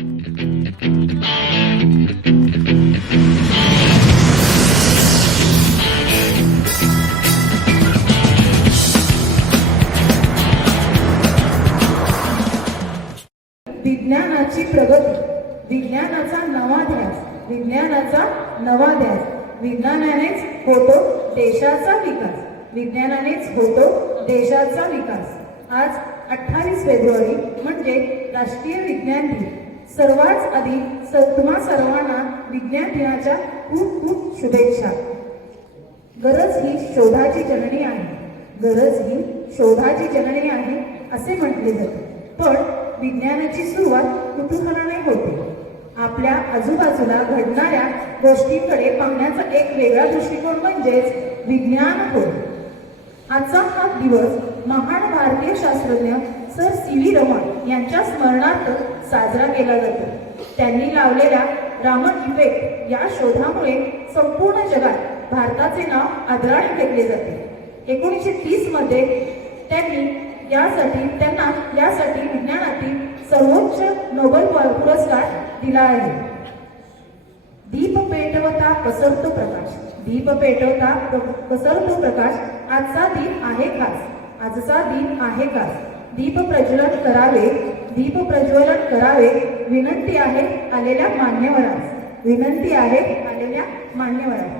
विज्ञानाची प्रगती, विज्ञानाचा नवा ध्यास, विज्ञानाचा नवा ध्यास, विज्ञानानेच होतो देशाचा विकास, विज्ञानानेच होतो देशाचा विकास। आज 28 फेब्रुवारी म्हणजे राष्ट्रीय विज्ञान दिन। सर्वात आधी तुम्हा सर्वांना विज्ञान दिनाच्या खूप खूप शुभेच्छा। गरज ही शोधाची जननी आहे, गरज ही शोधाची जननी आहे असे म्हटले जाते, पण विज्ञानाची सुरुवात कुतूहलाने होते। आपल्या आजूबाजूला घडणाऱ्या गोष्टींकडे पाहण्याचा एक वेगळा दृष्टिकोन म्हणजेच विज्ञान होय। आजचा हा दिवस महान भारतीय शास्त्रज्ञ सर सी.व्ही. रमण यांच्या स्मरणार्थ साजरा केला जातो। त्यांनी लावलेल्या रामन इफेक्ट या शोधामुळे संपूर्ण जगात भारताचे नाव आदराने घेतले जाते। 1930 मध्ये त्यांना यासाठी विज्ञानातील सर्वोच्च नोबेल पुरस्कार दिला आहे। दीप पेटवता पसरतो प्रकाश, दीप पेटवता पसरतो प्रकाश, आजचा दिन आहे खास, आजचा दिन आहे खास। दीप प्रज्वलन करावे, दीप प्रज्वलन करावे, विनंती आहे आलेल्या मान्यवरांस, विनंती आहे आलेल्या मान्यवरांस।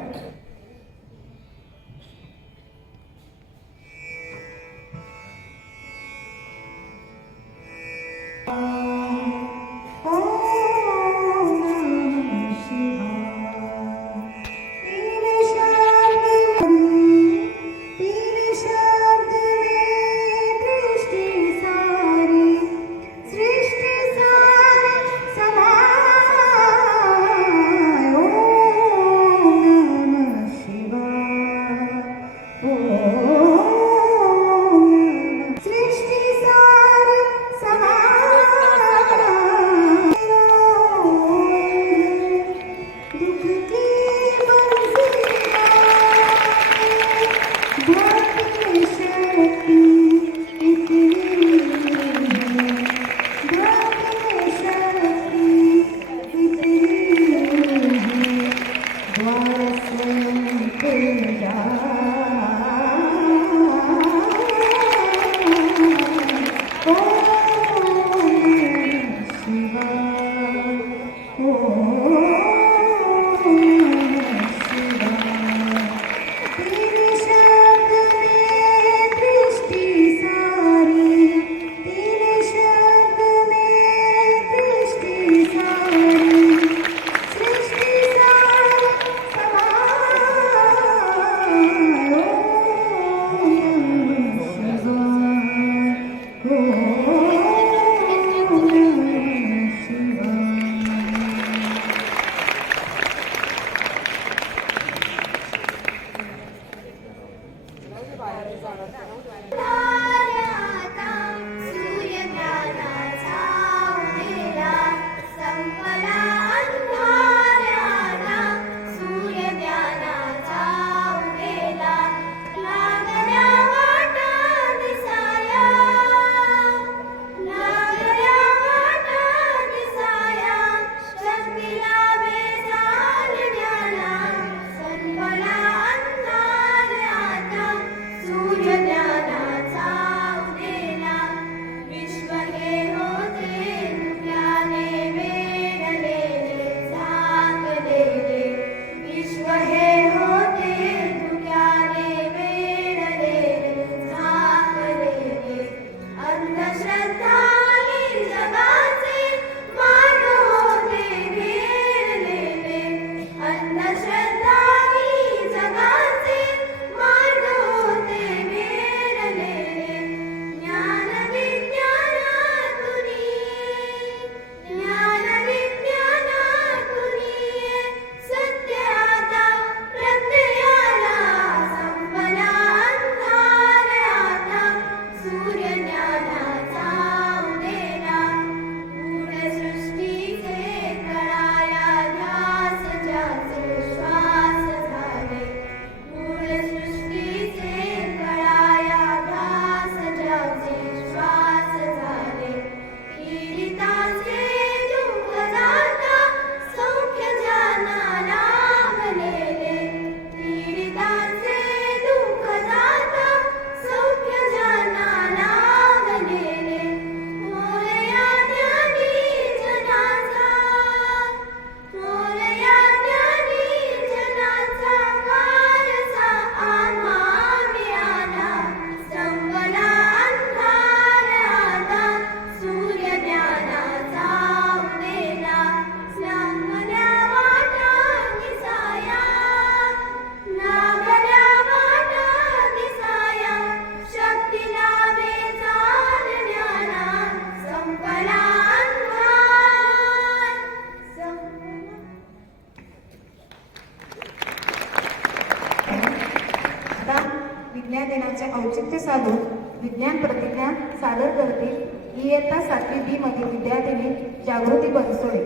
औचित्य साधून विज्ञान प्रतिज्ञा सादर करतील इयत्ता 7वी B मधील विद्यार्थिनी जागृती बनसोडे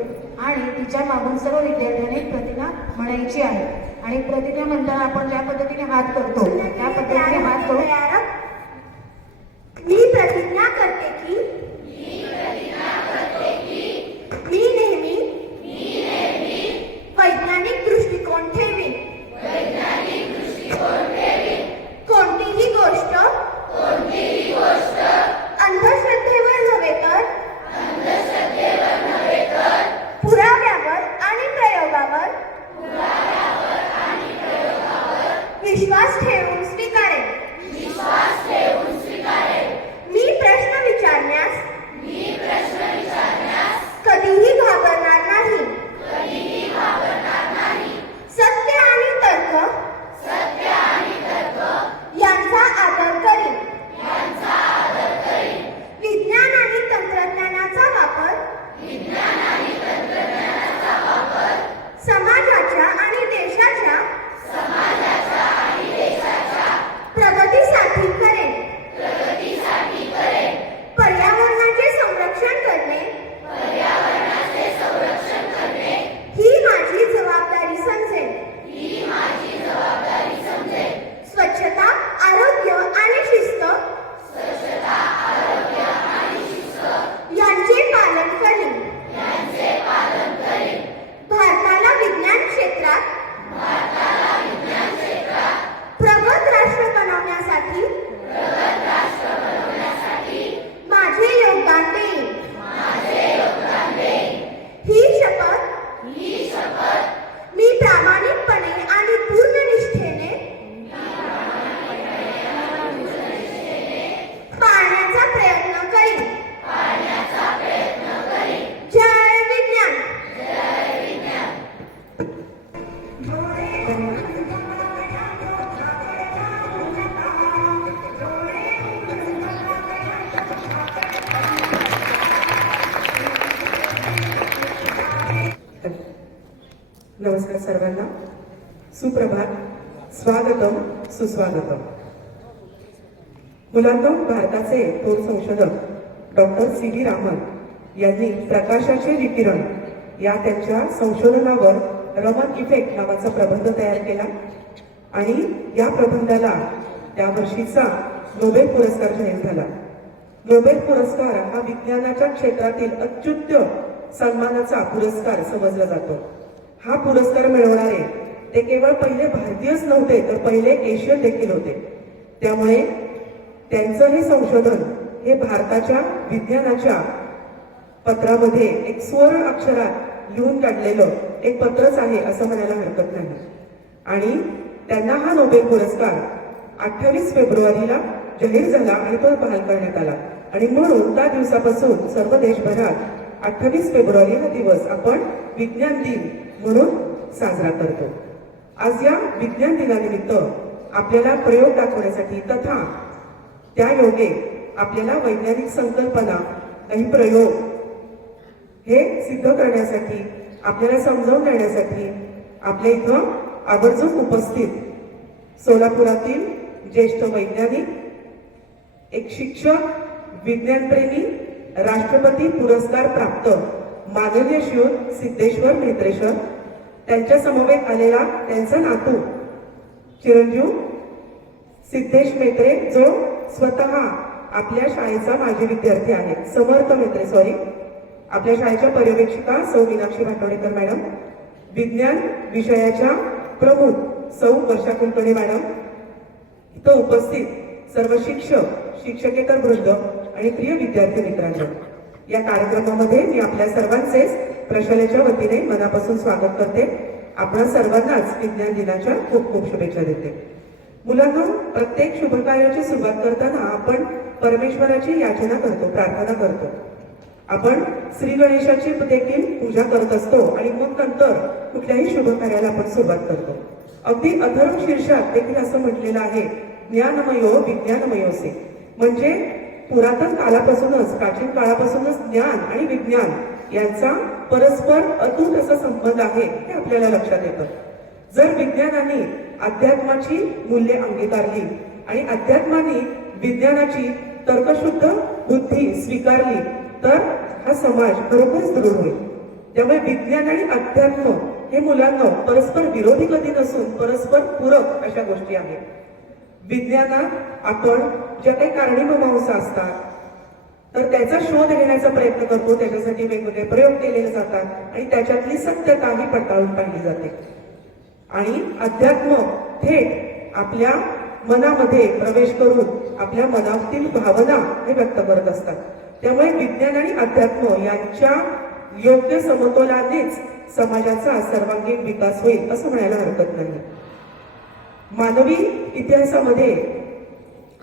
आणि तिच्या मागून सर्व विद्यार्थ्यांनी प्रतिज्ञा म्हणायची आहे. आणि प्रतिज्ञा म्हणताना आपण ज्या पद्धतीने हात करतो त्या पद्धतीने हात करून मी प्रतिज्ञा करते की मी नेहमी वैज्ञानिक दृष्टिकोन ठेवीन. कोणतीही गोष्ट अंधश्रद्धेवर नव्हे तर पुराव्यावर आणि प्रयोगावर विश्वास ठेवून स्वीकारेन. मी प्रश्न विचारण्यास कधीही घाबरणार नाही. सत्य आणि तर्क यांचा आदर करीन. विज्ञान आणि तंत्रज्ञानाचा वापर समाजाच्या आणि देशाच्या प्रगतीसाठी करेन. पर्यावरणाचे संरक्षण करणे ही माझी जबाबदारी समजेन. स्वच्छता, आरोग्य आणि शिस्त यांचे पालन करीन. भारताला विज्ञान क्षेत्रात प्रगत राष्ट्र बनवण्यासाठी माझे योगदान देईन. ही शपथ मी प्रामाणिकपणे आणि पूर्ण निष्ठेने पाळण्याचा प्रयत्न करीन. जय विज्ञान. नमस्कार सर्वांना. सुप्रभात, स्वागतम, सुस्वागतम. मुलांनो, भारताचे थोर संशोधक डॉक्टर C.V. रामन यांनी प्रकाशाचे विकिरण या त्यांच्या संशोधनावर रमन इफेक्ट नावाचा प्रबंध तयार केला आणि या प्रबंधाला त्या वर्षीचा नोबेल पुरस्कार जाहीर झाला. नोबेल पुरस्कार हा विज्ञानाच्या क्षेत्रातील अत्युच्च सन्मानाचा पुरस्कार समजला जातो. हा पुरस्कार मिळवणारे ते केवळ पहिले भारतीयच नव्हते तर पहिले एशियन देखील होते. त्यामुळे त्यांचं हे संशोधन हे भारताच्या विज्ञानाच्या पत्रामध्ये एक सुवर्ण अक्षरात लिहून काढलेलं एक पत्रच आहे असं म्हणायला हरकत नाही. आणि त्यांना हा नोबेल पुरस्कार 28 फेब्रुवारीला जाहीर झाला आणि तो बहाल करण्यात आला. आणि म्हणून त्या दिवसापासून सर्व देशभरात 28 फेब्रुवारी हा दिवस आपण विज्ञान दिन म्हणून साजरा करतो. आज या विज्ञान दिनानिमित्त आपल्याला प्रयोग दाखवण्यासाठी तथा त्या योगे आपल्याला वैज्ञानिक संकल्पना, काही प्रयोग हे सिद्ध करण्यासाठी, आपल्याला समजावून देण्यासाठी आपल्या इथं आवर्जून उपस्थित सोलापुरातील ज्येष्ठ वैज्ञानिक, एक शिक्षक, विज्ञानप्रेमी, राष्ट्रपती पुरस्कार प्राप्त माननीय श्रीयुत सिद्धेश्वर म्हेत्रे सर, त्यांच्या समवेत आलेला त्यांचा नातू चिरंजीव सिद्धेश म्हेत्रे, जो स्वतः आपल्या शाळेचा माजी विद्यार्थी आहे, समर्थ म्हेत्रे सॉरी, आपल्या शाळेच्या पर्यवेक्षिका सौ मीनाक्षी भाटवडेकर मॅडम, विज्ञान विषयाच्या प्रमुख सौ वर्षा कुलकर्णी मॅडम, इथं उपस्थित सर्व शिक्षक, शिक्षकेतर वृंद आणि प्रिय विद्यार्थी मित्रांनो, या कार्यक्रमामध्ये मी आपल्या सर्वांचे प्रशालेच्या वतीने मनापासून स्वागत करते. आपण सर्वांनाच विज्ञान दिनाच्या खूप खूप शुभेच्छा देते. मुलांना, प्रत्येक शुभकार्याची सुरुवात करताना आपण परमेश्वराची याचना करतो, प्रार्थना करतो. आपण श्री गणेशाची देखील पूजा करत असतो आणि मग नंतर कुठल्याही शुभकार्याला आपण सुरुवात करतो. अगदी अथर्व शीर्षात देखील असं म्हटलेलं आहे, ज्ञानमयो विज्ञानमयोसे, म्हणजे पुरातन काळापासूनच, प्राचीन काळापासूनच ज्ञान आणि विज्ञान यांचा परस्पर अतूट असा संबंध आहे हे आपल्याला लक्षात येतं. जर विज्ञानाने अध्यात्माची मूल्ये अंगीकारली आणि अध्यात्माने विज्ञानाची तर्कशुद्ध बुद्धी स्वीकारली तर हा समाज खरोखरच दृढ होईल. त्यामुळे विज्ञान आणि अध्यात्म हे मुलांना परस्पर विरोधी कधी नसून परस्पर पूरक अशा गोष्टी आहेत. विज्ञानात आपण ज्या काही कारणीमीमांसा असतात तर त्याचा शोध घेण्याचा प्रयत्न करतो, त्याच्यासाठी वेगवेगळे प्रयोग केले जातात आणि त्याच्यातली सत्यता ही पडताळून पाहिली जाते. आणि अध्यात्म थेट आपल्या मनामध्ये प्रवेश करून आपल्या मनातील भावना हे व्यक्त करत असतात. त्यामुळे विज्ञान आणि अध्यात्म यांच्या योग्य समतोलानेच समाजाचा सर्वांगीण विकास होईल असं म्हणायला हरकत नाही. मानवी इतिहासामध्ये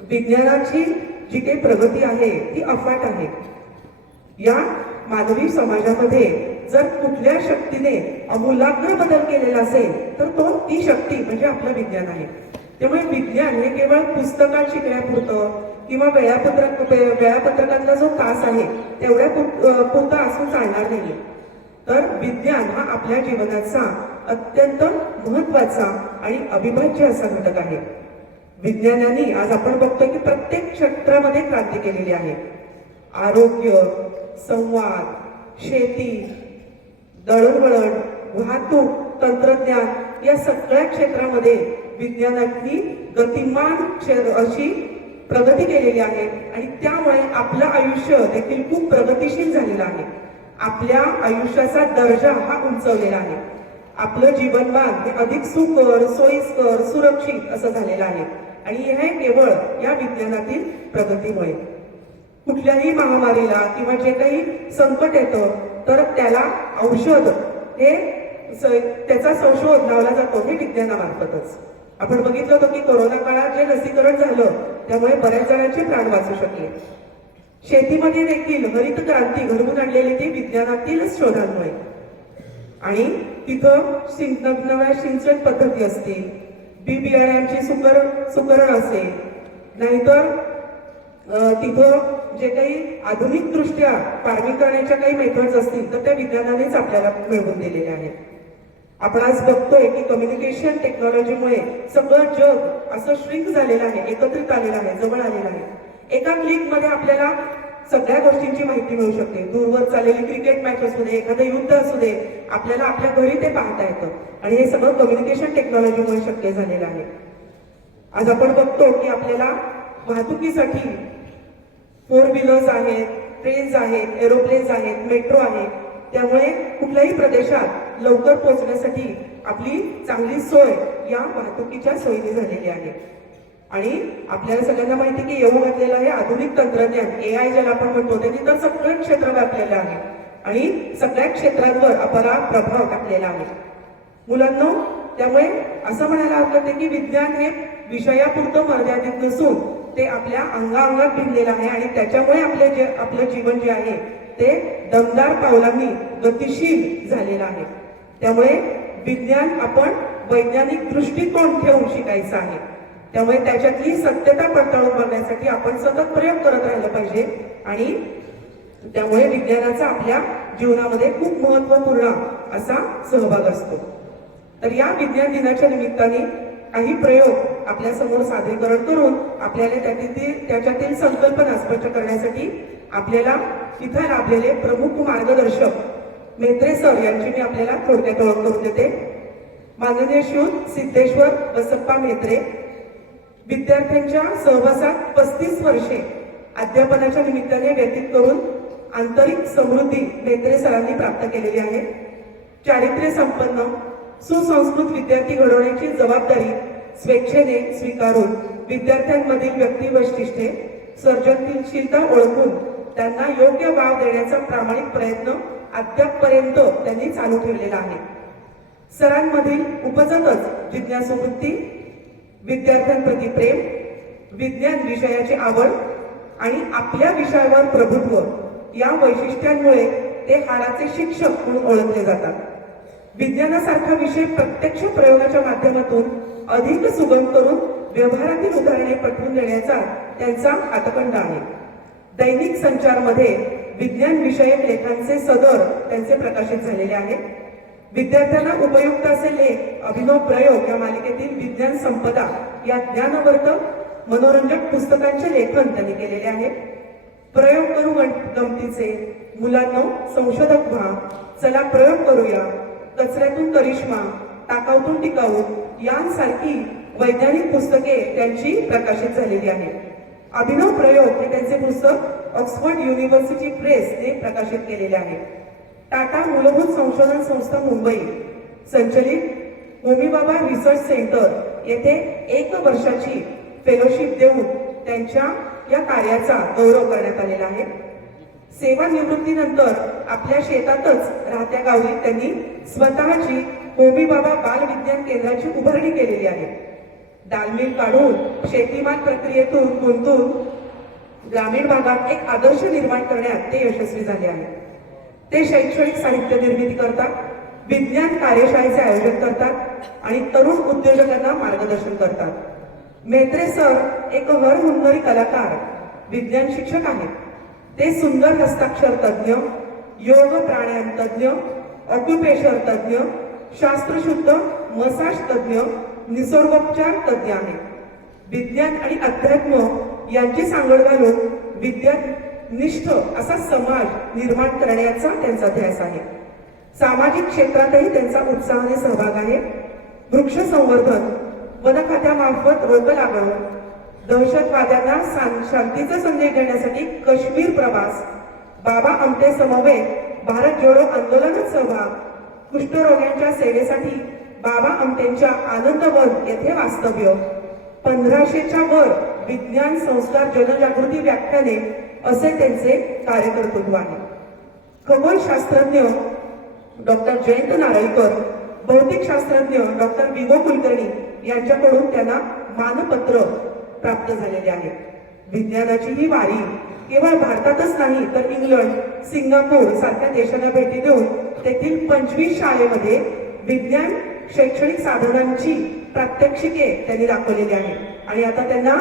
विज्ञानाची जी काही प्रगती आहे ती अफाट आहे. या मानवी समाजामध्ये जर कुठल्या शक्तीने अमूलाग्र बदल केलेला असेल तर ती शक्ती म्हणजे आपलं विज्ञान आहे. त्यामुळे विज्ञान हे केवळ पुस्तकात शिकण्यापुरतं किंवा वेळापत्रकातला जो तास आहे तेवढ्या पुरता असून चालणार नाही. तर विज्ञान हा आपल्या जीवनाचा अत्यंत महत्वाचा आणि अविभाज्य असा घटक आहे. विज्ञानाने आज आपण बघतोय की प्रत्येक क्षेत्रामध्ये क्रांती केलेली आहे. आरोग्य, संवाद, शेती, दळणवळण, वाहतूक, तंत्रज्ञान या सगळ्या क्षेत्रामध्ये विज्ञानाची गतिमान अशी प्रगती केलेली आहे आणि त्यामुळे आपलं आयुष्य देखील खूप प्रगतिशील झालेलं आहे. आपल्या आयुष्याचा दर्जा हा उंचवलेला आहे. आपलं जीवनमान हे अधिक सुकर, सोयीस्कर, सुरक्षित असं झालेलं आहे आणि हे केवळ या विज्ञानातील प्रगतीमुळे. कुठल्याही महामारीला किंवा जे काही संकट येतं तर त्याला औषध हे त्याचा संशोध लावला जातो हे विज्ञानामार्फतच. आपण बघितलं होतं की कोरोना काळात जे लसीकरण झालं त्यामुळे बऱ्याच जणांचे प्राण वाचू शकले. शेतीमध्ये देखील हरित क्रांती घडवून आणलेली ती विज्ञानातीलच शोधांमुळे. आणि तिथं नव्या सिंचन पद्धती असतील, बी बियाण्यांची सुकरण असेल, नाहीतर तिथं जे काही आधुनिक दृष्ट्या फार्मिंग करण्याच्या काही मेथड्स असतील तर त्या विज्ञानानेच आपल्याला मिळवून दिलेल्या आहेत. आपण आज बघतोय की कम्युनिकेशन टेक्नॉलॉजीमुळे सगळं जग असं श्रिंक झालेलं आहे, एकत्रित आलेलं आहे, जवळ आलेलं आहे. एका क्लिकमध्ये आपल्याला सगळ्या गोष्टींची माहिती मिळू शकते. दूरवर चाललेली क्रिकेट मॅच असू दे, एखादं युद्ध असू दे, आपल्याला आपल्या घरी ते पाहता येतं आणि हे सगळं कम्युनिकेशन टेक्नॉलॉजीमुळे शक्य झालेलं आहे. आज आपण बघतो की आपल्याला वाहतुकीसाठी 4 व्हीलर्स आहेत, ट्रेन्स आहेत, एरोप्लेन्स आहेत, मेट्रो आहे. त्यामुळे कुठल्याही प्रदेशात लवकर पोहोचण्यासाठी आपली चांगली सोय या वाहतुकीच्या सोयीने झालेली आहे. आणि आपल्याला सगळ्यांना माहिती की येऊ घातलेलं आहे आधुनिक तंत्रज्ञान, AI ज्याला आपण म्हणतो, त्यांनी तर सगळं क्षेत्र व्यापलेलं आहे आणि सगळ्या क्षेत्रांवर अपरा प्रभाव टाकलेला आहे. मुलांनो, त्यामुळे असं म्हणायला हरकत नाही की विज्ञान हे विषयापुरतं मर्यादित नसून ते आपल्या अंगाअंगात भिनलेलं आहे आणि त्याच्यामुळे आपलं जीवन जे आहे ते दमदार पावलांनी गतिशील झालेलं आहे. त्यामुळे विज्ञान आपण वैज्ञानिक दृष्टिकोन ठेवून शिकायचं आहे. त्यामुळे त्याच्यातली सत्यता पडताळून बघण्यासाठी आपण सतत प्रयोग करत राहिलं पाहिजे आणि त्यामुळे विज्ञानाचा आपल्या जीवनामध्ये खूप महत्वपूर्ण असा सहभाग असतो. तर या विज्ञान दिनाच्या निमित्ताने काही प्रयोग आपल्या समोर सादरीकरण करून आपल्याला त्याच्यातील संकल्पना स्पष्ट करण्यासाठी आपल्याला तिथे लाभलेले प्रमुख मार्गदर्शक मेत्रे सर यांची मी आपल्याला थोडक्यात ओळख करून देते. माननीय श्री सिद्धेश्वर बसप्पा मेत्रे विद्यार्थ्यांच्या सहवासात 35 वर्षे अध्यापनाच्या निमित्ताने व्यतीत करून आंतरिक समृद्धी मेत्रे सरांनी प्राप्त केलेली आहे. चारित्र्य संपन्न सुसंस्कृत विद्यार्थी घडवण्याची जबाबदारी स्वेच्छेने स्वीकारून विद्यार्थ्यांमधील व्यक्ती वैशिष्ट्ये सर्जनशीलता ओळखून त्यांना योग्य वाव देण्याचा प्रामाणिक प्रयत्न अद्यापपर्यंत त्यांनी चालू ठेवलेला आहे. सरांमधील उपजतच जिज्ञासू वृत्ती, विद्यार्थ्यांप्रती प्रेम, विज्ञान विषयाची आवड आणि आपल्या विषयावर प्रभुत्व या वैशिष्ट्यांमुळे ते हाडाचे शिक्षक म्हणून ओळखले जातात. विज्ञानासारखा विषय प्रत्यक्ष प्रयोगाच्या माध्यमातून अधिक सुगम करून व्यवहारातील उदाहरणे पटवून देण्याचा त्यांचा हातखंड आहे. दैनिक संचारमध्ये विज्ञान विषयक लेखांचे सदर त्यांचे प्रकाशित झालेले आहेत. विद्यार्थ्यांना उपयुक्त असे लेख, अभिनव प्रयोग या मालिकेतील विज्ञान संपदा या ज्ञानवर्धक मनोरंजक पुस्तकांचे लेखन त्यांनी केलेले आहे. प्रयोग करू गमतीचे, मुलांनो संशोधक व्हा, चला प्रयोग करूया, कचऱ्यातून करिश्मा, टाकाऊतून टिकाऊ यांसारखी वैज्ञानिक पुस्तके त्यांची प्रकाशित झालेली आहेत. अभिनव प्रयोग हे त्यांचे पुस्तक ऑक्सफर्ड युनिव्हर्सिटी प्रेसने प्रकाशित केलेले आहे. टाटा मूलभूत संशोधन संस्था मुंबई संचलित होमी भाभा रिसर्च सेंटर येथे 1 वर्षाची फेलोशिप देऊन त्यांच्या या कार्याचा गौरव करण्यात आलेला आहे. सेवानिवृत्तीनंतर आपल्या शेतातच राहत्या गावी त्यांनी स्वतःची होमी भाभा बाल विज्ञान केंद्राची उभारणी केलेली आहे. दालमिल काढून शेतीमाल प्रक्रियेतून गुंतून ग्रामीण भागात एक आदर्श निर्माण करण्यात ते यशस्वी झाले आहेत. ते शैक्षणिक साहित्य निर्मिती करतात, विज्ञान कार्यशाळेचे आयोजन करतात आणि तरुण उद्योजकांना मार्गदर्शन करतात. मेत्रे सर एक हरहुन्नरी कलाकार, विज्ञान शिक्षक आहेत. ते सुंदर हस्ताक्षर तज्ज्ञ, योग प्राणायाम तज्ज्ञ, ऑक्युपेशर तज्ज्ञ, शास्त्रशुद्ध मसाज तज्ज्ञ, निसर्गोपचार तज्ज्ञ आहेत. विज्ञान आणि अध्यात्म यांची सांगड घालून विज्ञाननिष्ठ असा समाज निर्माण करण्याचा त्यांचा ध्यास आहे. सामाजिक क्षेत्रातही त्यांचा उत्साहाने सहभाग आहे. वृक्ष संवर्धन, वन खात्यामार्फत रोपं लागवड, दहशतवाद्यांना शांतीचा संदेश देण्यासाठी काश्मीर प्रवास, बाबा आमटे समवेत भारत जोडो आंदोलनात सहभाग, कुष्ठरोग्यांच्या सेवेसाठी बाबा आमटेंच्या आनंदवन येथे वास्तव्य, 1500च्या वर विज्ञान संस्कार जनजागृती व्याख्याने असे त्यांचे कार्यकर्तृत्व आहे. खगोलशास्त्रज्ञ डॉक्टर जयंत नारळीकर, भौतिक शास्त्रज्ञ डॉक्टर विगो कुलकर्णी यांच्याकडून त्यांना मानपत्र प्राप्त झालेले आहे. विज्ञानाची ही वारी केवळ भारतातच नाही तर इंग्लंड, सिंगापूर सारख्या देशांना भेटी देऊन तेथील 25 शाळेमध्ये विज्ञान शैक्षणिक साधनांची प्रात्यक्षिके त्यांनी दाखवलेली आहे. आणि आता त्यांना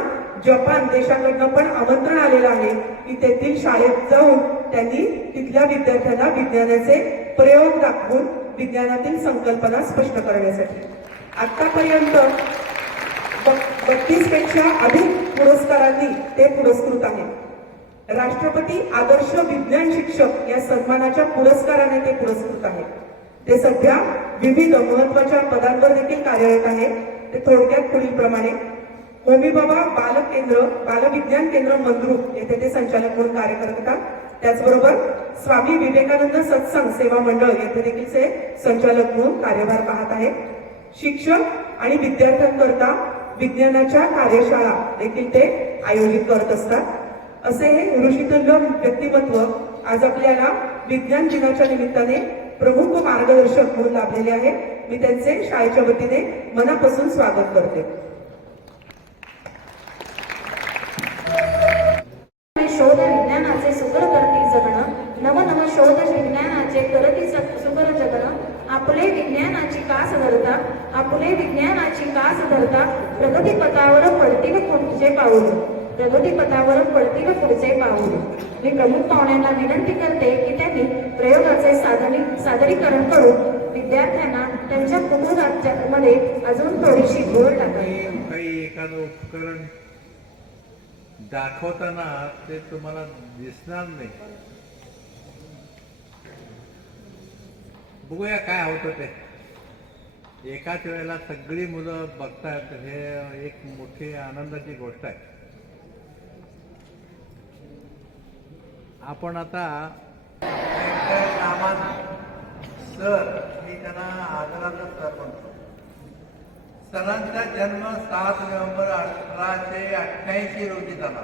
जपान देशाकडनं पण आमंत्रण आलेलं आहे की तेथील शाळेत जाऊन त्यांनी तिथल्या विद्यार्थ्यांना विज्ञानाचे प्रयोग दाखवून विज्ञानातील संकल्पना स्पष्ट करण्यासाठी आतापर्यंत 32 पेक्षा अधिक पुरस्कारांनी ते पुरस्कृत आहेत. राष्ट्रपती आदर्श विज्ञान शिक्षक या सन्मानाच्या पुरस्काराने ते पुरस्कृत आहेत. ते सध्या विविध महत्वाच्या पदांवर देखील कार्यरत आहेत. ते थोडक्यात पुढील प्रमाणे होमी भाभा बालविज्ञान केंद्र मंद्रुप येथे ते संचालक म्हणून कार्य करतात. त्याचबरोबर स्वामी विवेकानंद सत्संग सेवा मंडळ येथे देखील ते संचालक म्हणून कार्यभार पाहत आहेत. शिक्षक आणि विद्यार्थ्यांकरता विज्ञानाच्या कार्यशाळा देखील ते आयोजित करत असतात. असे हे ऋषितुल्य व्यक्तिमत्व आज आपल्याला विज्ञान दिनाच्या निमित्ताने प्रमुख मार्गदर्शक म्हणून लाभलेले आहे. मी त्यांचे शाळेच्या वतीने मनापासून स्वागत करते. शोध विज्ञानाचे सुकर करती जगणं, नव शोध विज्ञानाचे करती सुकर जगणं, आपले विज्ञानाची कास धरता, आपले विज्ञानाची कास धरता, प्रगतीपथावर पडतील पुढचे पाऊल, प्रगतीपथावर पडतील पुढचे पाऊल. मी प्रमुख पाहुण्यांना विनंती करते की त्यांनी प्रयोगाचे सादरीकरण करून विद्यार्थ्यांना त्यांच्या कुतूहलामध्ये अजून थोडीशी गोड टाकावी. काही एखादं उपकरण दाखवताना ते तुम्हाला दिसणार नाही. बघूया काय होतं ते. एकाच वेळेला सगळी मुलं बघतायत हे एक मोठी आनंदाची गोष्ट आहे. आपण आता सर, मी त्यांना आदराचा सर म्हणतो. सरांचा जन्म 7 नोव्हेंबर 1888 रोजी झाला.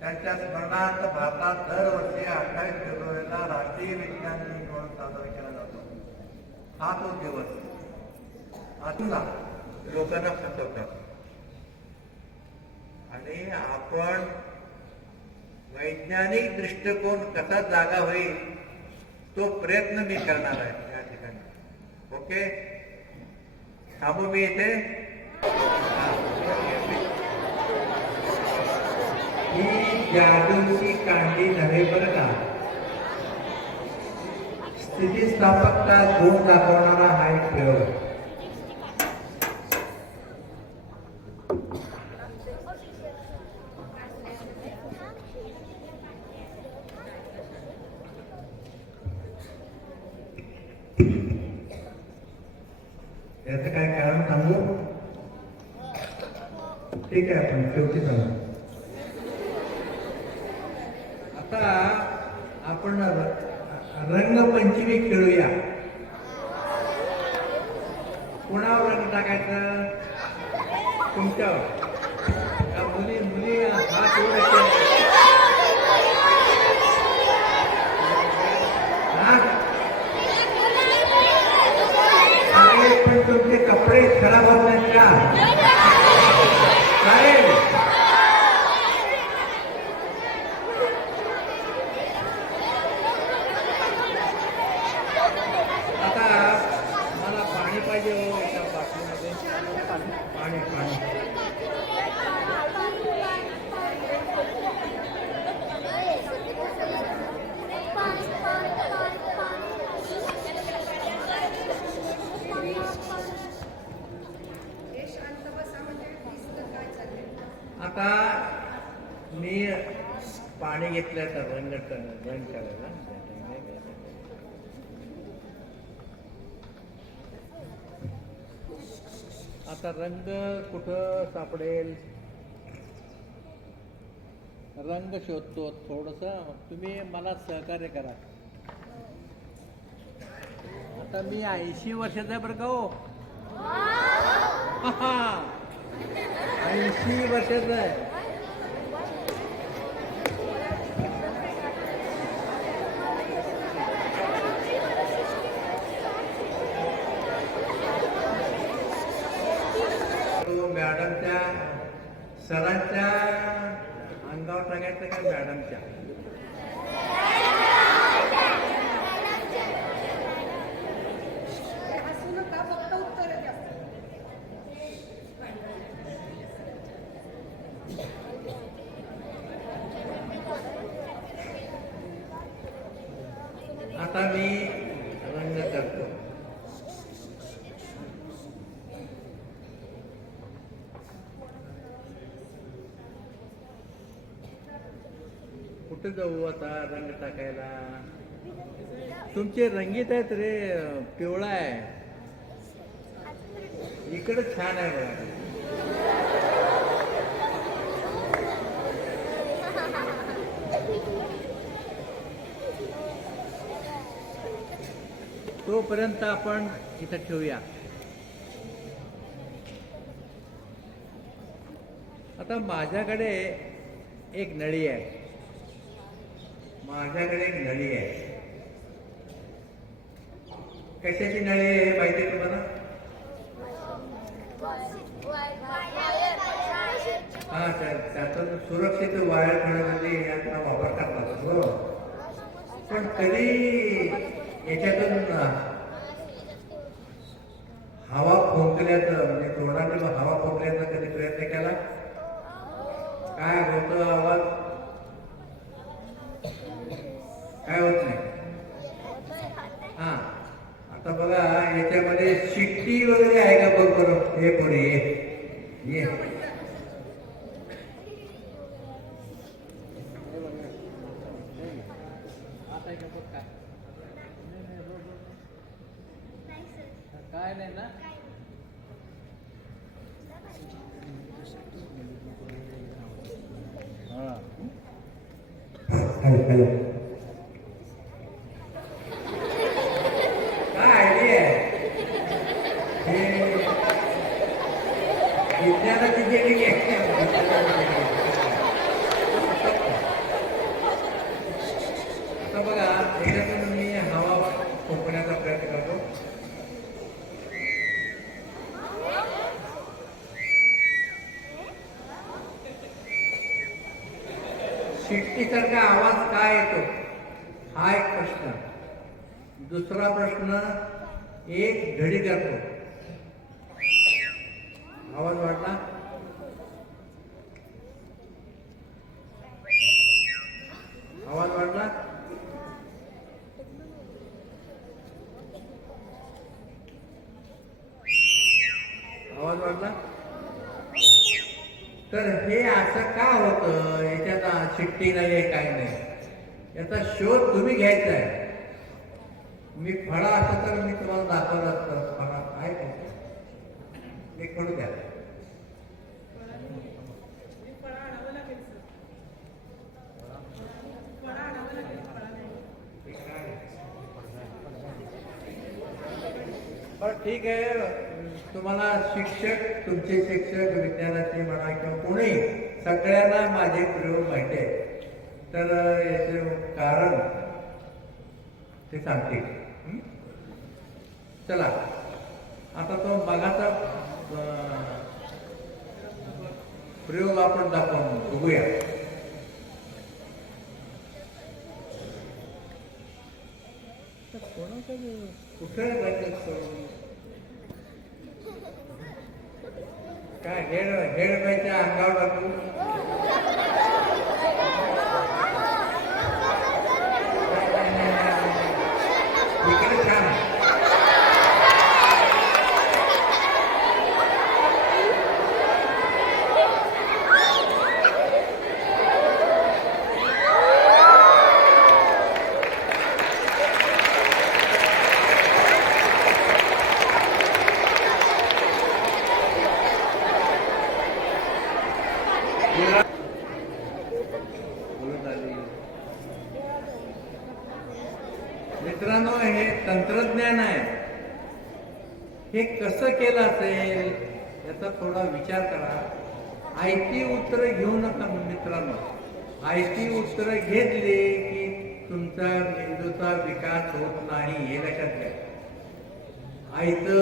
त्यांच्या स्मरणार्थ भारतात दरवर्षी 28 फेब्रुवारीला राष्ट्रीय विज्ञान दिन म्हणून साजरा केला जातो. हा तो दिवस आजूला लोकांना फसवतात आणि आपण वैज्ञानिक दृष्टिकोन कसा जागा होईल तो प्रयत्न मी करणार आहे या ठिकाणी. ओके, थांबू मी इथे. ही जादूची कांडी नव्हे बरं का, स्थितिस्थापकता गुण दाखवणारा हा एक प्रयोग. याचं काय कारण सांगू? ठीक आहे, आपण शेवटी सांगू. आता आपण रंगपंचमी खेळूया. कोणावर रंग टाकायचं? तुमच्यावर. या मुली मुली हात वर पण तुमचे कपडे खराब होत नाहीत का? चालेल. आता मला पाणी पाहिजे हो एका बाटलीमध्ये. पाणी पाणी. आता मी पाणी घेतलं तर रंग करायला. आता रंग कुठं सापडेल? रंग शोधतो थोडस. तुम्ही मला सहकार्य करा. आता मी 80 वर्षाचा आहे बरं का हो. 80 वर्षाचा आहे. मॅडमच्या सरांच्या अंगावर टाकायचं का मॅडमच्या? आता मी रंग करतो. कुठे जाऊ आता रंग टाकायला? तुमचे रंगीत आहेत रे. पिवळा आहे. इकडे छान आहे बघा. तोपर्यंत आपण इथं ठेवूया. आता माझ्याकडे एक नळी आहे. माझ्याकडे एक नळी आहे. कशाची नळी आहे हे माहिती आहे तुम्हाला? हा, त्यातून सुरक्षित वायर ठेवण्यासाठी याचा वापर करतात. हो, पण कधी याच्यातून हवा फोकल्याचं म्हणजे तोंडाने हवा फोकल्याचा कधी प्रयत्न केला? काय होतं आवाज? काय होत नाही. हा, आता बघा याच्यामध्ये शिट्टी वगैरे आहे का? बघ बरं. हे पुढे ये. काय नाही ना? हॅलो. काय आयडिया आहे? विज्ञानाची गेली आहे. आता बघा याच्यातून मी हवा फोकण्याचा प्रयत्न करतो. शिट्टीसारखा आवाज का येतो हा एक प्रश्न. दुसरा प्रश्न, एक घडी करतो. आवाज वाढला? आवाज वाढला? आवाज वाढला? तर हे असं का होतं? याच्यात शिट्टी नाही आहे, काय नाही. याचा शोध तुम्ही घ्यायचा आहे. मी फळा असं तर मी तुम्हाला दाखवलं असतं. फळा आहे का? एक फळ द्या. पण ठीक आहे, तुम्हाला शिक्षक, तुमचे शिक्षक, विज्ञानाचे म्हणा किंवा कोणी, सगळ्यांना माझे प्रयोग माहिती आहे. तर याचे कारण ते सांगतील. चला, आता तो मगाचा प्रयोग आपण दाखवून बघूया. कुठे काय हेड बायच्या अंगावर टाकू. इकडे छान. मित्रांनो, हे तंत्रज्ञान आहे. हे कसं केलं असेल याचा थोडा विचार करा. आयती उत्तर घेऊ नका मित्रांनो. आयती उत्तर घेतली की तुमचा मेंदूचा विकास होत नाही, हे लक्षात घ्या. आयतं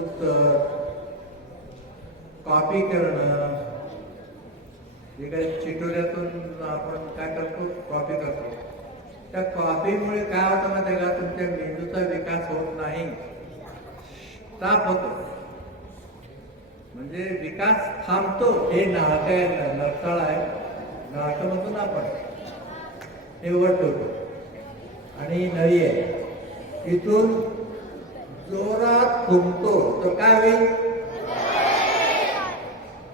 उत्तर कॉपी करणं, जे काही चिठोऱ्यातून आपण काय करतो, कॉपी करतो. त्या कॉपीमुळे काय होतं माहिती का, तुमच्या मेंदूचा विकास होत नाही, ताप होतो. म्हणजे विकास थांबतो. हे नाहक आहे, नरसाळ आहे, नाहक म्हणतो ना आपण, हे वट होतो. आणि नळी आहे, इथून जोरात फुंकतो तर काय होईल,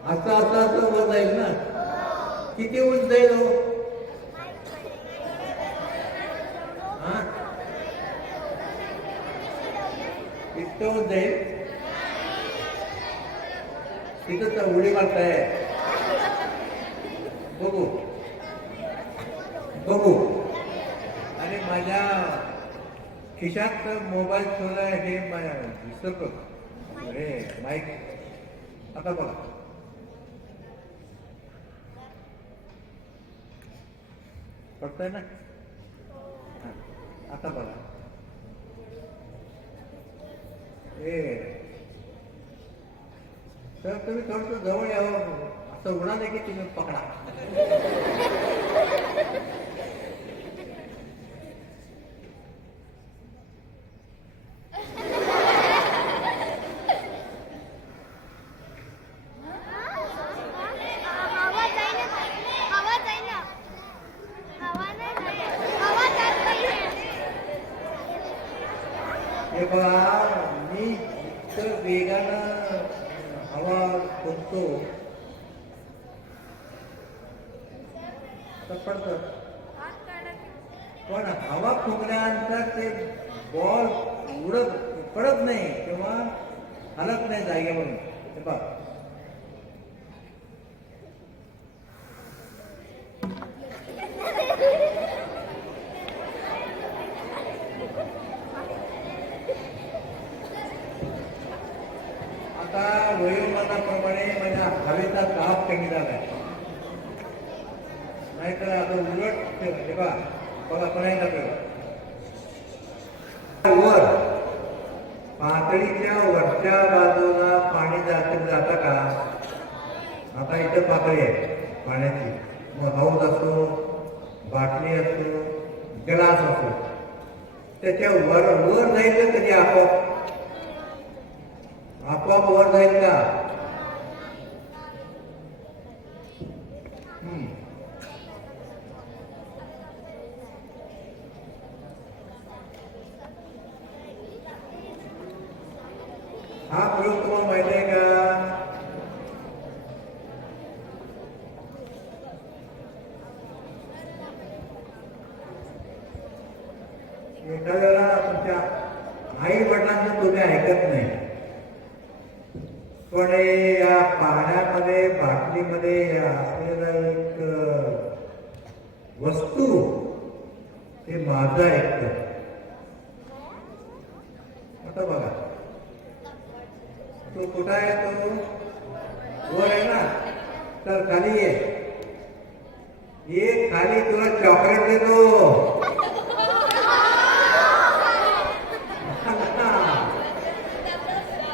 असं असं असं वर जाईल ना. किती उंच जाईल हो? इतकं उंच जाईल. तिथं तर उडी मारताय. बघू बघू. आणि माझ्या खिशात मोबाईल ठेवला, हे विसरतो. अरे माईक, आता बघा. पडतंय ना. आता बघा. तर तुम्ही थोडस जवळ यावं, असं उडाले की तुम्ही पकडा. हे बघा, मी इतकं वेगानं हवा फुंकतो तर पडतं. पण हवा फुंकल्यानंतर ते बॉल पडत नाही किंवा हलत नाही जागेवरून. हे बघ, आता वयोमानाप्रमाणे माझ्या हवेचा दाब कमी झालाय. नाहीतर आता उलट बघा बघा पर्यंत वर पातळीच्या वरच्या बाजूला पाणी जातं का. आता इथं पातळी आहे पाण्याची. मग हाऊस असो, बाटली असो, ग्लास असो, त्याच्या वर जायचं कधी आपोआप वर जाईल का. हा प्रयोग तुम्हाला माहिती आहे का. एखाद्याला तुमच्या आई वडिलांचं तुम्ही ऐकत नाही, पण या पाण्यामध्ये बाटलीमध्ये आपल्याला एक वस्तू ते माझं ऐकतं. आता बघा तो कुठं आहे, तो वर आहे ना, तर खाली ये खाली तुला चॉकलेट देतो.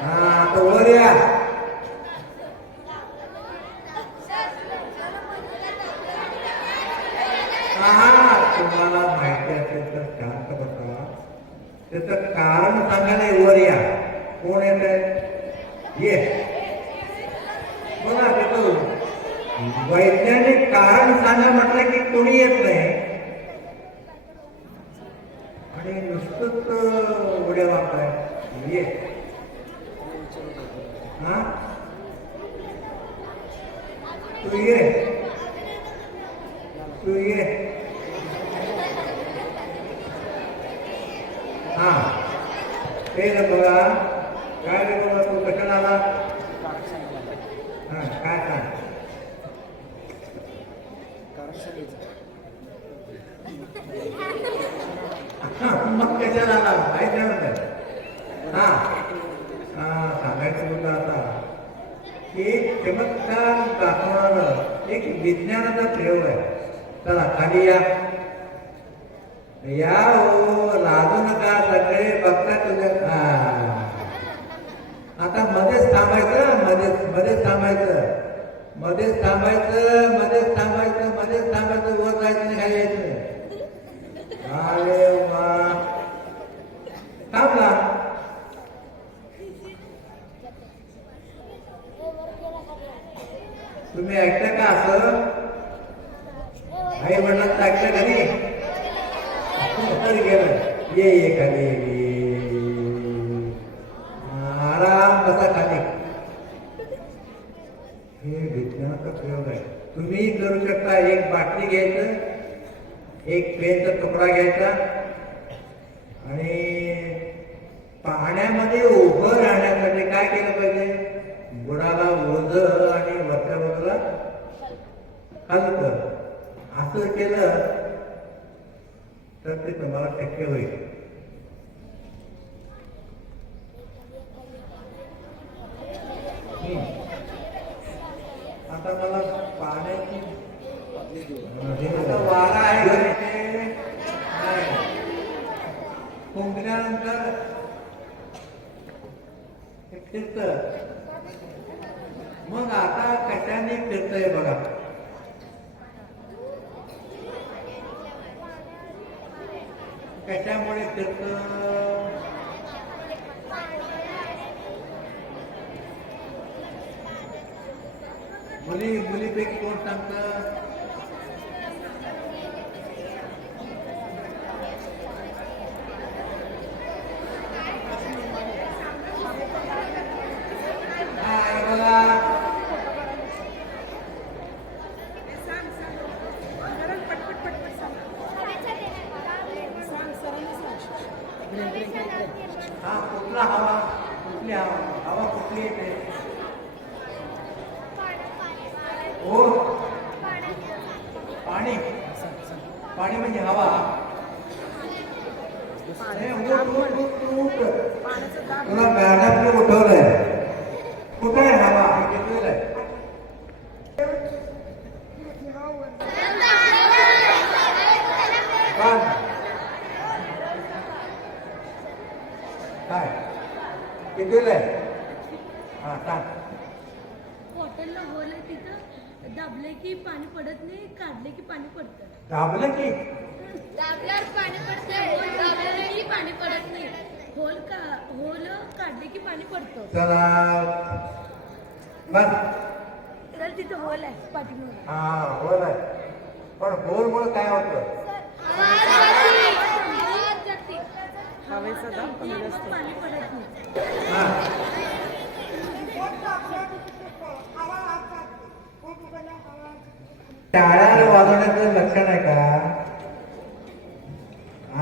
हा तो वर या. तुम्हाला माहिती असेल तर शांत बसा. त्याचं कारण सांगायला वर या. कोण येत आहे? ये बोला. तिथं वैज्ञानिक कारण सांगा म्हटलं की कोणी येत नाही आणि नुसतंच उड्या वागताय. ये हा तू ये, तू ये. हा ते रे बघा. काय रे बघा, तू कशाला आला? हा काय सांग. मग कशाला आला माहिती नव्हतं. हा सांगायचं होतं आता एक चमत्कार दाखवणारं एक विज्ञानाचा प्रयोग आहे. चला खाली या. या हो, लाजू नका, सगळे बघता तुझ्या. आता मध्येच थांबायचं, मध्येच थांबायचं, मध्येच थांबायचं, मध्येच थांबायचं, मध्येच थांबायचं. वर जायचं नाही, खाली यायचं. अरे वा, थांबला. तुम्ही ऐकता का असं? आई वडिलांचं ऐकतं कधी? गेलं ये खाली, आराम बसा खाली. हे विज्ञानाचा प्रयोग आहे. तुम्ही करू शकता. एक बाटली घ्यायचं, एक पेनचा तुकडा घ्यायचा आणि पाण्यामध्ये उभं राहण्यासाठी काय केलं पाहिजे? बुडाला ओझं आणि वरच्या बाजूला हलकं. असं केलं तर ते तुम्हाला शक्य होईल. आता मला पाण्याची वारा आहे, फुंकल्यानंतर फिरत. मग आता कशाने फिरतंय बघा. कशामुळे फिरत? मुलीपैकी कोण सांगत? हा कुठला हवा, कुठली हवा कुठली येते? हो, पाणी. पाणी म्हणजे हवा. तुला मॅडमने उठवलंय. कुठं आहे हवा? घेतलेलं आहे. काय कितीला आहे? हा सांग. हॉटेलला होल आहे, तिथं दाबले की पाणी पडत नाही, काढले की पाणी पडतं. दाबलं की दाबल्यावर पाणी पडतं, दाबले की पाणी पडत नाही. होल काढले की पाणी पडतं. चला बस. तर तिथं होल आहे पाठीमागे. हा होल आहे, पण होलमुळे काय होतं? पाणी पडत नाही. टाळ्या वाजवण्याचं लक्षण आहे का?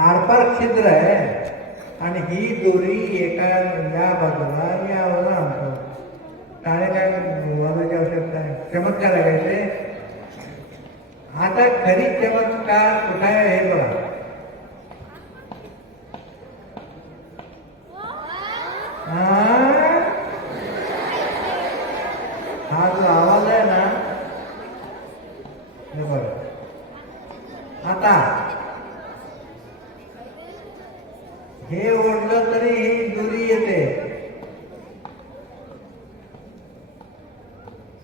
आरपार छिद्र आहे आणि ही दोरी एका या बाजूला आणि या बाजूला आणतो. टाळे काय वाजायची आवश्यकता आहे. चमत्कार आहे ते. आता खरी चमत्कार कुठे आहे हे बघा. हा जो आवाज आहे ना हे बघ. आता हे ओढलं तरी ही दुरी येते.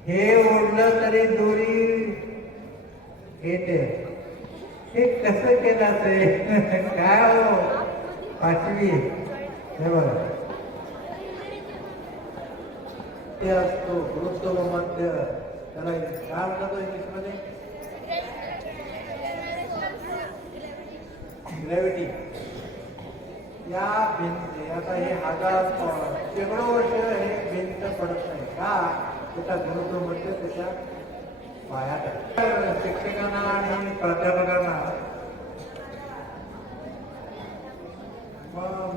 हे ओढलं तरी दोरी येते. हे कसं केलं असेल काय हो पाचवी हे बघा. ते असतो गुरुत्वमध्य त्याला काय म्हणतात इंग्लिशमध्ये ग्रॅव्हिटी. या भिंत आता हे शेकडो वर्ष हे भिंत पडत नाही का त्याचा गुरुत्वमध्य त्याच्या पायात आहे. शिक्षकांना आणि प्राध्यापकांना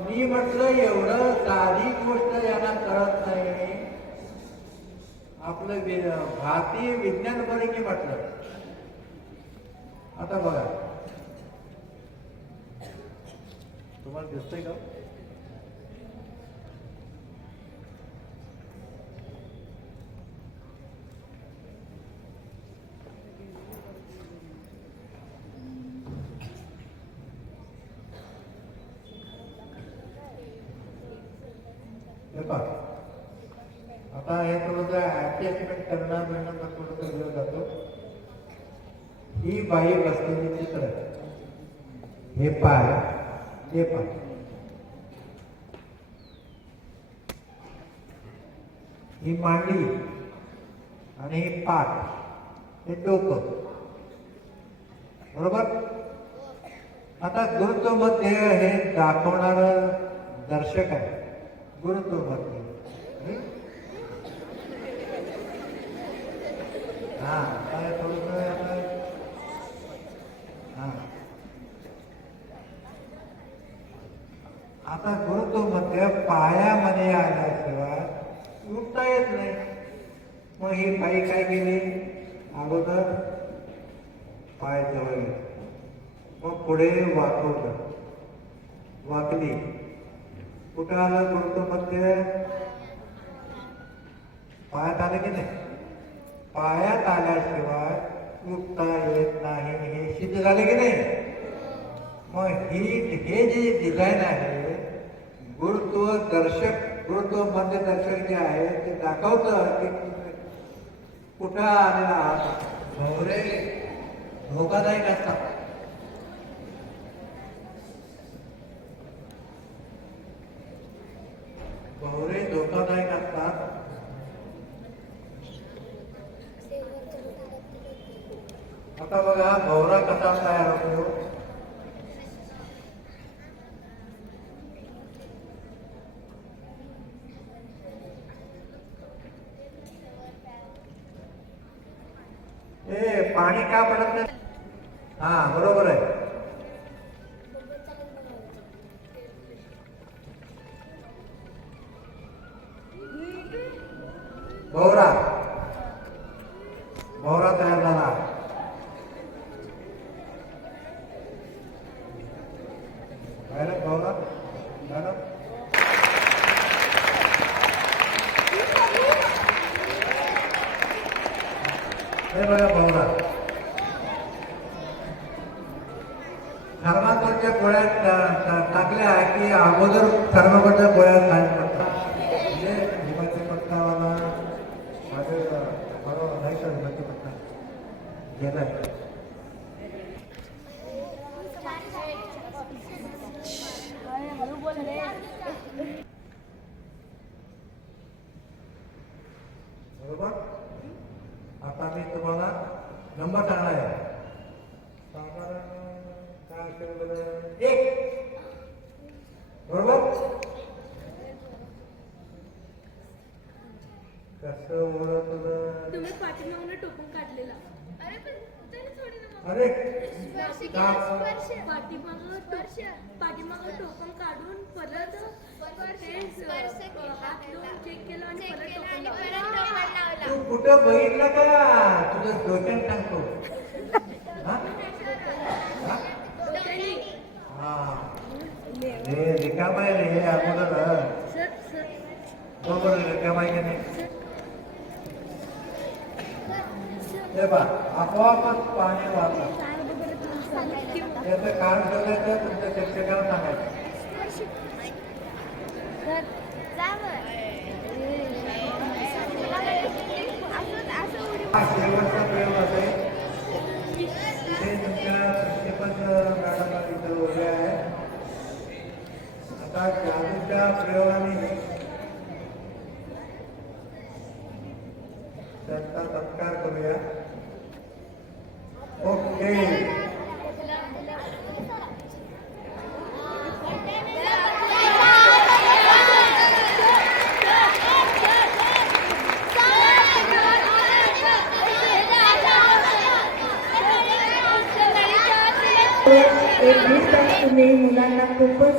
मी म्हटलं एवढं साधी गोष्ट यांना कळत नाही. आपलं भारतीय विज्ञान बरे की म्हटलं. आता बघा तुम्हाला दिसतंय का आता हे थोडंसं ऍडजस्टमेंट करणं मिळणं थोडंसं वेळ जातो. ही बाई बसलेली चित्र आहे. हे पाय ते पाय ही मांडी आणि हे पाठ हे डोकं बरोबर. आता गुरुत्वमध्य हे दाखवणार दर्शक आहे. गुरुत्वमध्य हा काय थोडस हा. आता गुरुत्वमध्य पायामध्ये आल्याशिवाय उठता येत नाही. मग ही बाई काय केली अगोदर पाय जवळ घेतले मग पुढे वाकवलं वाकली. कुठं आलं गुरुत्वमध्य पायात आलं की नाही. पायात आल्याशिवाय उठता येत नाही हे सिद्ध झाले की नाही. मग हे जे डिझाईन आहे गुरुत्वमध्य दर्शक जे आहे ते दाखवतं की कुठं आलेला आहात. भोवरे धोकादायक असतात. भोवरे धोकादायक असतात. आता बघा भोवरा कसा तयार होतो. हे पाणी का पडत नाही. हा बरोबर आहे. भोवरा भोवरा तयार झाला. भोवरा मॅडम हे बघा भोवरा थर्माकोलच्या गोळ्या टाकल्या की अगोदर थर्माकोलच्या गोळ्या काय पडतात. हिमाचे पट्टावाला माझे बरोबर नाही का हिमाचे पट्टा गेलाय. बरोबर. आता मी तुम्हाला नंबर सांगणार आहे. साधारण काय असेल बरं 1 बरोबर. कसं ओळखलं तुम्ही पाठीमागून टोपून काढलेला. अरे पण तरी थोडी ना अरे का पाठीमागं टोकन काढून परत हात लावून चेक केलं आणि परत टोकन लावलं. तू कुठं बघितलं का तुझं डोक्यात टाकतो हा? हा? हा. हे रिकाम आहे रे हे अगोदर बरोबर रिकाम आहे की नाही हे बा आपोआपच पाणी वाहतं याचं कारण शोधायचं तुमच्या शिक्षकाला सांगायचं हा शेवटचा प्रयोग असेल ते तुमच्या प्रिन्सिपल मॅडमला तिथं उभे आहे आता जादूच्या प्रयोगाने त्यांचा सत्कार करूया ओके एक 20 तास तुम्ही मुलांना खूपच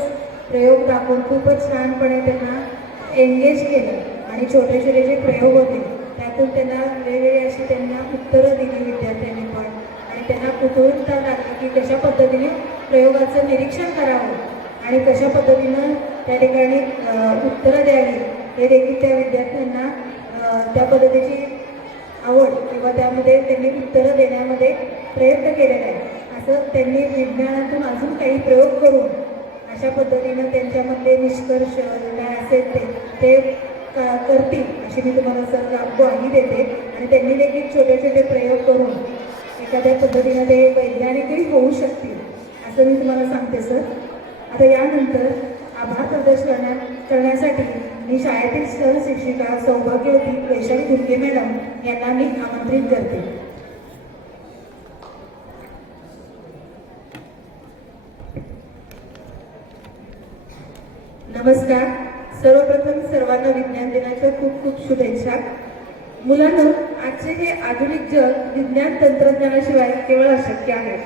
प्रयोग दाखवून खूपच छानपणे त्यांना एंगेज केलं आणि छोटे छोटे जे प्रयोग होते त्यातून त्यांना वेगवेगळी अशी त्यांना उत्तरं दिली विद्यार्थ्यांनी पण आणि त्यांना कुतूहलता लागली की कशा पद्धतीने प्रयोगाचं निरीक्षण करावं आणि कशा पद्धतीनं त्या ठिकाणी उत्तरं द्यावी हे देखील त्या विद्यार्थ्यांना त्या पद्धतीची आवड किंवा त्यामध्ये त्यांनी उत्तरं देण्यामध्ये प्रयत्न केलेला आहे असं त्यांनी विज्ञानातून अजून काही प्रयोग करून अशा पद्धतीनं त्यांच्यामधले निष्कर्ष काय असेल ते करतील अशी मी तुम्हाला सर ग्वाही देते आणि त्यांनी देखील छोटे छोटे प्रयोग करून एखाद्या पद्धतीनं ते वैज्ञानिकही होऊ शकतील असं मी तुम्हाला सांगते सर. आता यानंतर आभार प्रदर्शन करण्यासाठी मी शाळेतील सहशिक्षिका सौभाग्यवती वैशाली दुर्गे मॅडम यांना मी आमंत्रित करते. नमस्कार. सर्वप्रथम सर्वांना विज्ञान दिनाच्या खूप खूप शुभेच्छा. मुलांनो, आजचे हे आधुनिक जग विज्ञान तंत्रज्ञानाशिवाय केवळ अशक्य आहे.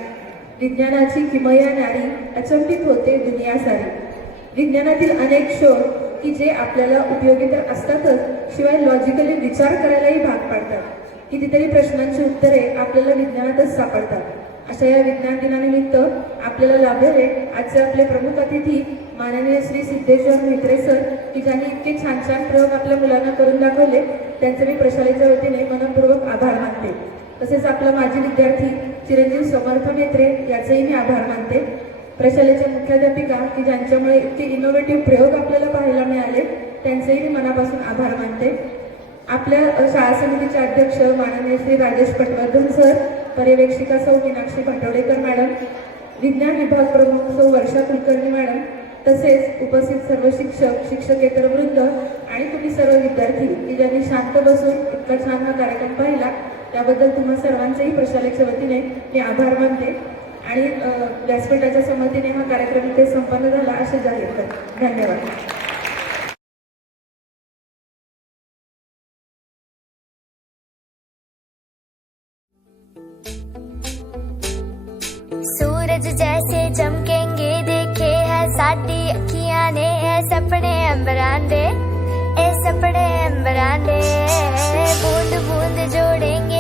विज्ञानाची किमया नारी अचंबित होते दुनिया सारी. विज्ञानातील अनेक शोध की जे आपल्याला उपयोगी तर असतातच शिवाय लॉजिकली विचार करायलाही भाग पाडतात. कितीतरी प्रश्नांची उत्तरे आपल्याला विज्ञानातच सापडतात. अशा या विज्ञान दिनानिमित्त आपल्याला लाभलेले आजचे आपले प्रमुख अतिथी माननीय श्री सिद्धेश्वर म्हेत्रे सर की ज्यांनी इतके छान छान प्रयोग आपल्या मुलांना करून दाखवले त्यांचे मी प्रशालेच्या वतीने मनपूर्वक आभार मानते. तसेच आपला माजी विद्यार्थी चिरंजीव समर्थ म्हेत्रे याचेही मी आभार मानते. प्रशालेच्या मुख्याध्यापिका की ज्यांच्यामुळे इतके इनोव्हेटिव्ह प्रयोग आपल्याला पाहायला मिळाले त्यांचेही मी मनापासून आभार मानते. आपल्या शाळा समितीचे अध्यक्ष माननीय श्री राजेश पटवर्धन सर, पर्यवेक्षिका सौ मीनाक्षी भाटवडेकर मॅडम, विज्ञान विभाग प्रमुख सौ वर्षा कुलकर्णी मॅडम, तसेच उपस्थित सर्व शिक्षक, शिक्षकेतर वृंद आणि तुम्ही सर्व विद्यार्थी की ज्यांनी शांत बसून इतका छान हा कार्यक्रम पाहिला त्याबद्दल तुम्हा सर्वांचेही प्रशालेच्या वतीने मी आभार मानते आणि व्यासपीठाच्या संमतीने हा कार्यक्रम इथे संपन्न झाला असे जाहीर करते. धन्यवाद. सूरज जैसे चमकेंगे देखे है साडी अखियां ने ए सपने अंबरां दे बूंद बूंद जोड़ेंगे